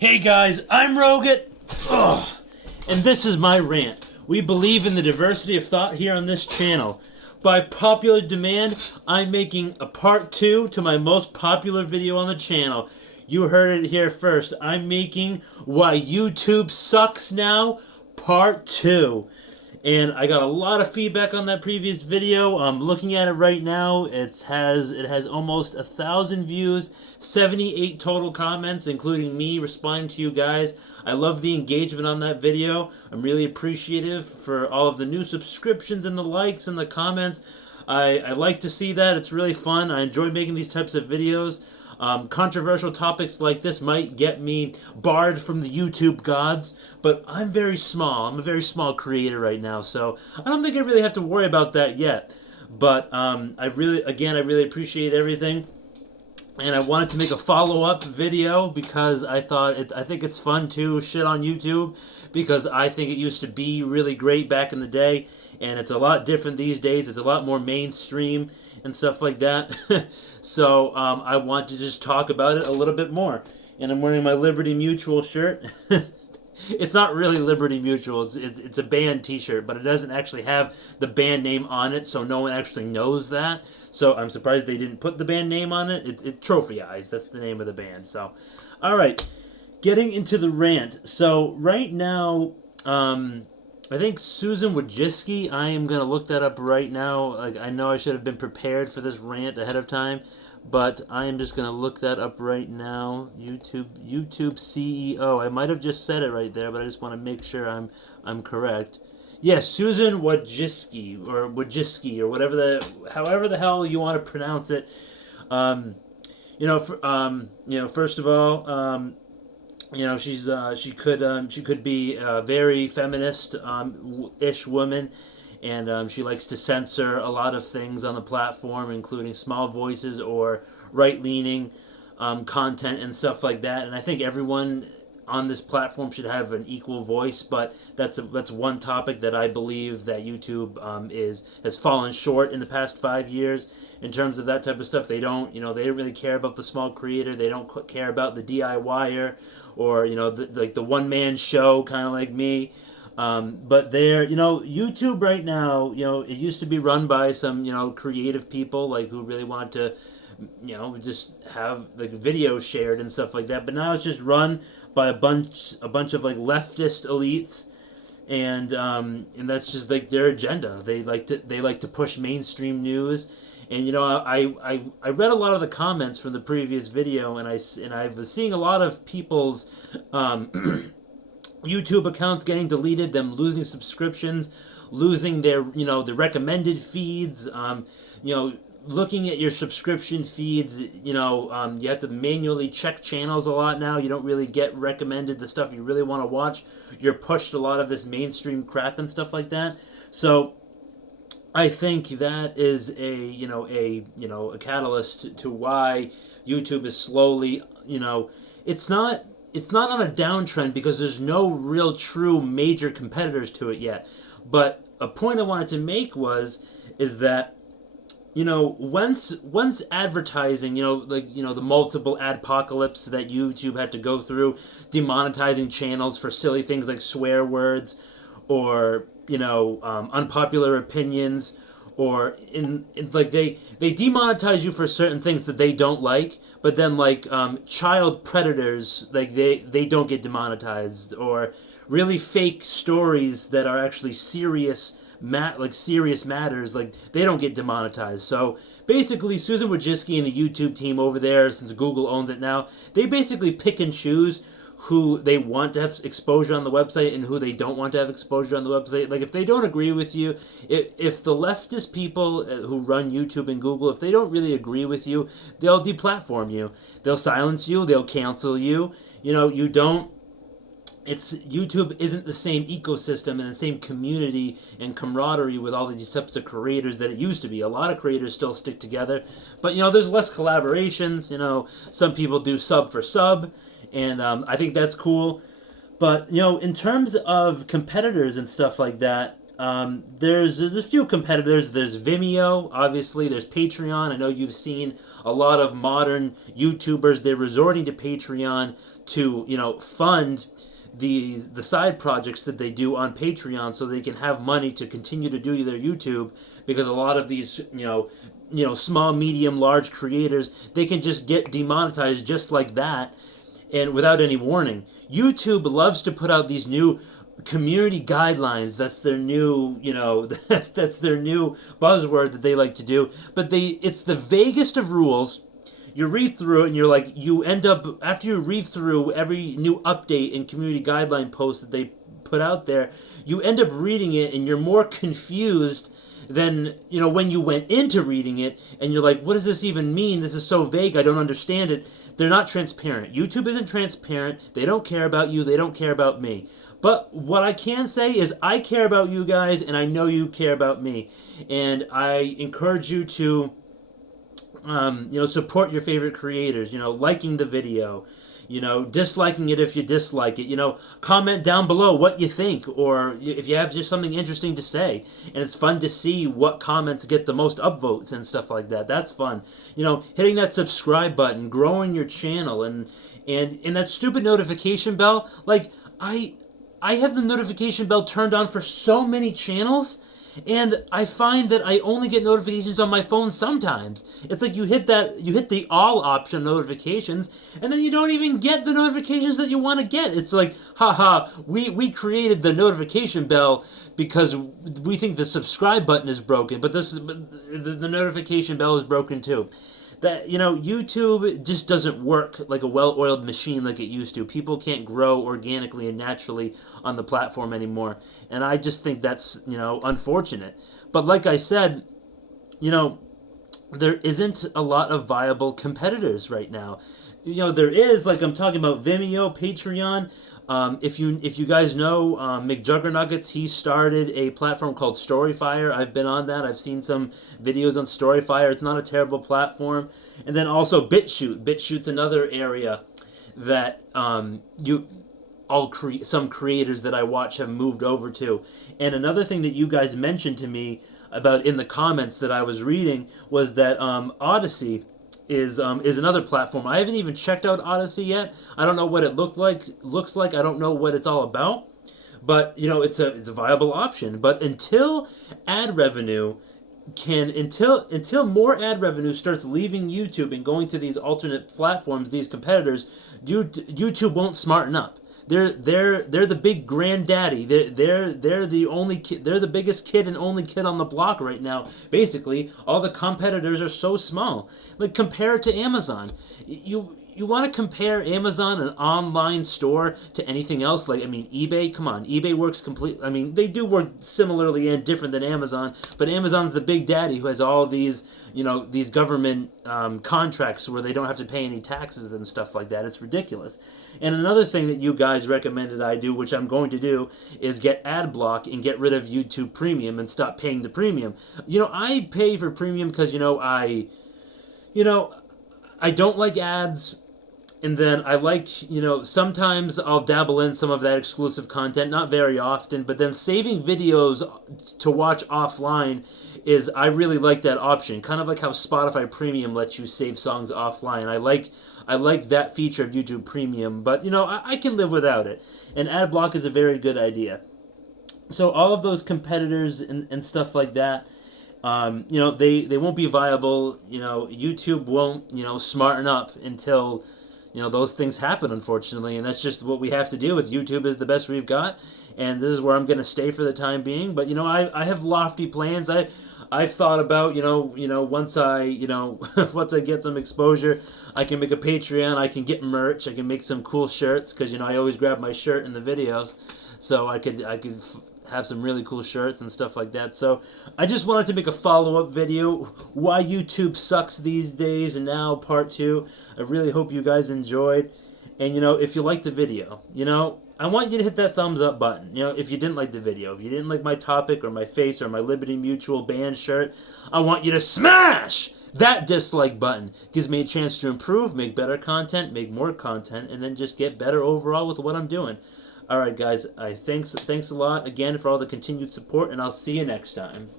Hey guys, I'm Roget, and this is my rant. We believe in the diversity of thought here on this channel. By popular demand, I'm making a part 2 to my most popular video on the channel. You heard it here first. I'm making Why YouTube Sucks Now, part 2. And I got a lot of feedback on that previous video. I'm looking at it right now. It has almost 1,000 views, 78 total comments, including me responding to you guys. I love the engagement on that video. I'm really appreciative for all of the new subscriptions and the likes and the comments. I like to see that. It's really fun. I enjoy making these types of videos. Controversial topics like this might get me barred from the YouTube gods, but I'm very small. I'm a very small creator right now, so I don't think I really have to worry about that yet. But I really appreciate everything, and I wanted to make a follow-up video because I think it's fun to shit on YouTube because I think it used to be really great back in the day, and it's a lot different these days. It's a lot more mainstream and stuff like that. So I want to just talk about it a little bit more. And I'm wearing my Liberty Mutual shirt. It's not really Liberty Mutual. It's a band t-shirt, but it doesn't actually have the band name on it, so no one actually knows that. So I'm surprised they didn't put the band name on it. It Trophy Eyes, that's the name of the band. So, all right, getting into the rant. So right now, I think Susan Wojcicki, I am going to look that up right now. Like, I know I should have been prepared for this rant ahead of time, but I am just going to look that up right now. YouTube CEO. I might have just said it right there, but I just want to make sure I'm correct. Yes, Susan Wojcicki or whatever however the hell you want to pronounce it. First of all, she could be a very feminist ish woman, and she likes to censor a lot of things on the platform, including small voices or right leaning content and stuff like that. And I think everyone on this platform should have an equal voice, but that's one topic that I believe that YouTube has fallen short in the past 5 years in terms of that type of stuff. They don't really care about the small creator. They don't care about the DIYer or the one man show, kind of like me. But YouTube right now, it used to be run by some creative people like who really want to just have like videos shared and stuff like that. But now it's just run by a bunch of like leftist elites, and that's just like their agenda. They like to push mainstream news. And I read a lot of the comments from the previous video, and I was seeing a lot of people's YouTube accounts getting deleted, them losing subscriptions, losing their the recommended feeds. Looking at your subscription feeds, you have to manually check channels a lot now. You don't really get recommended the stuff you really want to watch. You're pushed a lot of this mainstream crap and stuff like that. So I think that is a catalyst to why YouTube is slowly, it's not on a downtrend because there's no real true major competitors to it yet. But a point I wanted to make is that once advertising, the multiple adpocalypse that YouTube had to go through, demonetizing channels for silly things like swear words, or unpopular opinions, or they demonetize you for certain things that they don't like, but then child predators, they don't get demonetized, or really fake stories that are actually serious matters, they don't get demonetized. So basically, Susan Wojcicki and the YouTube team over there, since Google owns it now, they basically pick and choose who they want to have exposure on the website and who they don't want to have exposure on the website. Like, if they don't agree with you, if the leftist people who run YouTube and Google, if they don't really agree with you, they'll deplatform you. They'll silence you. They'll cancel you. YouTube isn't the same ecosystem and the same community and camaraderie with all these types of creators that it used to be. A lot of creators still stick together, but there's less collaborations. Some people do sub for sub, and I think that's cool. But in terms of competitors and stuff like that, there's a few competitors. There's Vimeo, obviously. There's Patreon. I know you've seen a lot of modern YouTubers. They're resorting to Patreon to, fund the side projects that they do on Patreon, so they can have money to continue to do their YouTube, because a lot of these small, medium, large creators, they can just get demonetized just like that and without any warning. YouTube loves to put out these new community guidelines. That's their new, that's their new buzzword that they like to do. But it's the vaguest of rules. You read through it and you're like, you end up, after you read through every new update and community guideline post that they put out there, you end up reading it and you're more confused than, when you went into reading it, and you're like, what does this even mean? This is so vague, I don't understand it. They're not transparent. YouTube isn't transparent. They don't care about you. They don't care about me. But what I can say is I care about you guys, and I know you care about me. And I encourage you to support your favorite creators, liking the video, disliking it if you dislike it, comment down below what you think, or if you have just something interesting to say. And it's fun to see what comments get the most upvotes and stuff like that. That's fun. Hitting that subscribe button, growing your channel, and that stupid notification bell. Like, I have the notification bell turned on for so many channels, and I find that I only get notifications on my phone sometimes. It's like you hit the all option notifications, and then you don't even get the notifications that you want to get. It's like, haha, we created the notification bell because we think the subscribe button is broken, but the notification bell is broken too. That, YouTube just doesn't work like a well-oiled machine like it used to. People can't grow organically and naturally on the platform anymore. And I just think that's, unfortunate. But like I said, there isn't a lot of viable competitors right now. There is, like I'm talking about Vimeo, Patreon. If you guys know McJuggernuggets, he started a platform called Storyfire. I've been on that. I've seen some videos on Storyfire. It's not a terrible platform. And then also BitChute. BitChute's another area that some creators that I watch have moved over to. And another thing that you guys mentioned to me about in the comments that I was reading was that Odyssey is another platform. I haven't even checked out Odyssey yet. I don't know what it looks like. I don't know what it's all about. But it's a viable option. But until more ad revenue starts leaving YouTube and going to these alternate platforms, these competitors, YouTube won't smarten up. They're the big granddaddy. They're the only kid. They're the biggest kid and only kid on the block right now. Basically, all the competitors are so small. Like, compare it to Amazon. You want to compare Amazon, an online store, to anything else? Like, eBay. Come on, eBay works completely. They do work similarly and different than Amazon, but Amazon's the big daddy who has all these these government contracts where they don't have to pay any taxes and stuff like that. It's ridiculous. And another thing that you guys recommended I do, which I'm going to do, is get ad block and get rid of YouTube Premium and stop paying the premium. I pay for premium because I don't like ads. And then I like, sometimes I'll dabble in some of that exclusive content, not very often, but then saving videos to watch offline I really like that option. Kind of like how Spotify Premium lets you save songs offline. I like that feature of YouTube Premium, but I can live without it. And ad block is a very good idea. So all of those competitors and stuff like that, they won't be viable. YouTube won't, smarten up until those things happen, unfortunately, and that's just what we have to deal with. YouTube is the best we've got, and this is where I'm going to stay for the time being. But I have lofty plans. I've thought about once I once I get some exposure, I can make a Patreon. I can get merch. I can make some cool shirts because I always grab my shirt in the videos, so I could have some really cool shirts and stuff like that. So I just wanted to make a follow-up video, why YouTube sucks these days, and now part 2. I really hope you guys enjoyed. And if you liked the video, I want you to hit that thumbs up button. If you didn't like the video, if you didn't like my topic or my face or my Liberty Mutual band shirt, I want you to smash that dislike button. Gives me a chance to improve, make better content, make more content, and then just get better overall with what I'm doing. All right, guys. Thanks a lot again for all the continued support, and I'll see you next time.